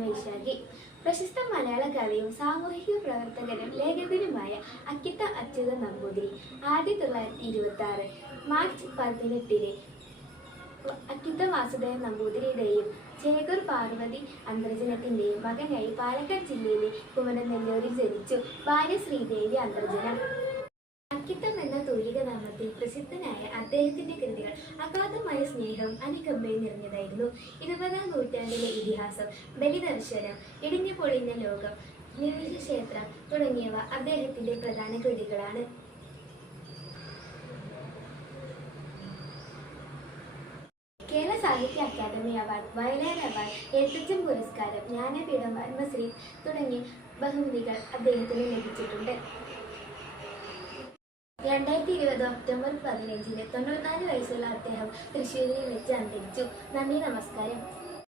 വൈശാഖി. പ്രശസ്ത മലയാള കവിയും സാമൂഹിക പ്രവർത്തകനും ലേഖകനുമായ അക്കിത്തം അച്യുതൻ നമ്പൂതിരി 1926 മാർച്ച് 18 അക്കിത്തം വാസുദേവൻ നമ്പൂതിരിയുടെയും ചേകൂർ പാർവതി അന്തർജനത്തിന്റെയും മകനായി പാലക്കാട് ജില്ലയിലെ കുമരനെല്ലൂരിൽ ജനിച്ചു. ഭാര്യ ശ്രീദേവി അന്തർജനം. അക്കിത്തം എന്ന തൂലിക നാമത്തിൽ പ്രസിദ്ധനായ അദ്ദേഹത്തിന്റെ കൃതികൾ അഗാധമായ സ്നേഹവും അനുകമ്പയും നിറഞ്ഞതായിരുന്നു. 20-ാം നൂറ്റാണ്ടിലെ ഇതിഹാസം, ബലിദർശനം, ഇടിഞ്ഞു പൊളിഞ്ഞ ലോകം, നിമിഷക്ഷേത്രം തുടങ്ങിയവ അദ്ദേഹത്തിന്റെ പ്രധാന കൃതികളാണ്. കേരള സാഹിത്യ അക്കാദമി അവാർഡ്, വയലാർ അവാർഡ്, എഴുത്തച്ഛൻ പുരസ്കാരം, ജ്ഞാനപീഠം, പത്മശ്രീ തുടങ്ങിയ ബഹുമതികൾ അദ്ദേഹത്തിന് ലഭിച്ചിട്ടുണ്ട്. 2020 ഒക്ടോബർ 15 94 വയസ്സുള്ള അദ്ദേഹം തൃശ്ശൂരിൽ വെച്ച് അന്തരിച്ചു. നന്ദി, നമസ്കാരം.